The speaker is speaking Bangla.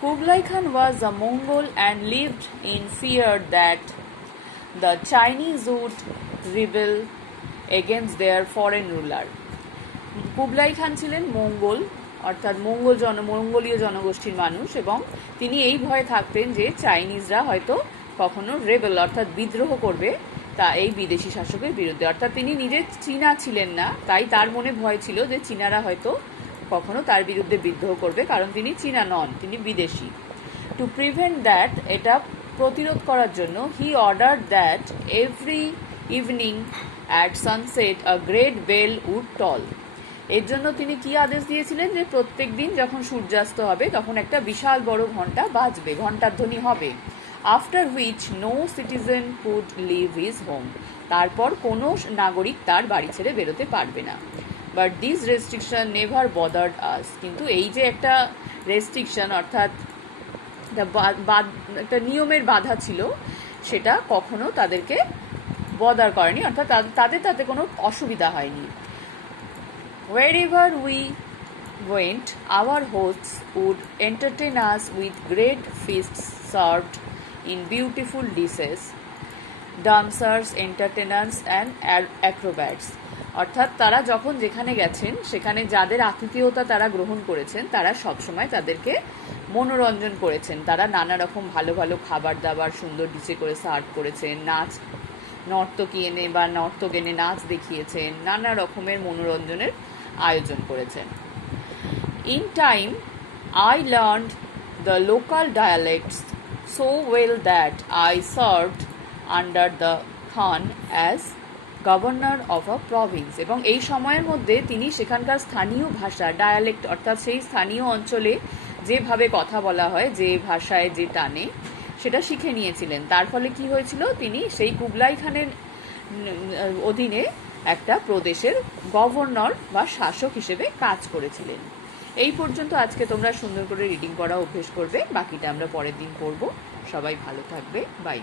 Kublai Khan was a Mongol and lived in fear that the Chinese would rebel against their foreign ruler. কুবলাই খান ছিলেন মঙ্গোল, অর্থাৎ মঙ্গোলীয় জনগোষ্ঠীর মানুষ, এবং তিনি এই ভয়ে থাকতেন যে চাইনিজরা হয়তো কখনো রেবেল অর্থাৎ বিদ্রোহ করবে তা এই বিদেশি শাসকের বিরুদ্ধে। অর্থাৎ তিনি নিজে চীনা ছিলেন না, তাই তার মনে ভয় ছিল যে চীনারা হয়তো কখনো তার বিরুদ্ধে বিদ্রোহ করবে, কারণ তিনি চীনা নন, তিনি বিদেশি। টু প্রিভেন্ট দ্যাট, এটা প্রতিরোধ করার জন্য, he order that every evening at sunset a great bell would toll. এর জন্য তিনি কি আদেশ দিয়েছিলেন যে প্রত্যেক দিন যখন সূর্যাস্ত হবে তখন একটা বিশাল বড় ঘন্টা বাজবে, ঘন্টার ধ্বনি হবে। After which no citizen could leave his home, তারপর কোনো নাগরিক তার বাড়ি ছেড়ে বেরোতে পারবে না। But this restriction never bothered us, কিন্তু এই যে একটা রেস্ট্রিকশন অর্থাৎ একটা নিয়মের বাধা ছিল, সেটা কখনো তাদেরকে বদার করেনি, অর্থাৎ তাদের তাতে কোনো অসুবিধা হয়নি। Wherever we went, our hosts would entertain us with great feasts served in beautiful dishes, dancers, entertainers and acrobats. অর্থাৎ তারা যখন যেখানে গেছেন সেখানে যাদের আতিথেয়তা তারা গ্রহণ করেছেন তারা সবসময় তাদেরকে মনোরঞ্জন করেছেন। তারা নানা রকম ভালো ভালো খাবার দাবার সুন্দর ডিশে করে সার্ভ করেছেন, নর্তকী এনে বা নর্তক এনে নাচ দেখিয়েছেন, নানা রকমের মনোরঞ্জনের আয়োজন করেছেন। In time I learned the local ডায়ালেক্টস so well that I served under the Khan as governor of a Province. এবং এই সময়ের মধ্যে তিনি সেখানকার স্থানীয় ভাষা, ডায়ালেক্ট অর্থাৎ সেই স্থানীয় অঞ্চলে যেভাবে কথা বলা হয়, যে ভাষায় যে টানে, সেটা শিখে নিয়েছিলেন। তার ফলে কি হয়েছিল, তিনি সেই কুবলাই খানের অধীনে একটা প্রদেশের গভর্নর বা শাসক হিসেবে কাজ করেছিলেন। এই পর্যন্ত আজকে তোমরা সুন্দর করে রিডিং করা অভ্যেস করবে, বাকিটা আমরা পরের দিন পড়ব। সবাই ভালো থাকবে, বাই।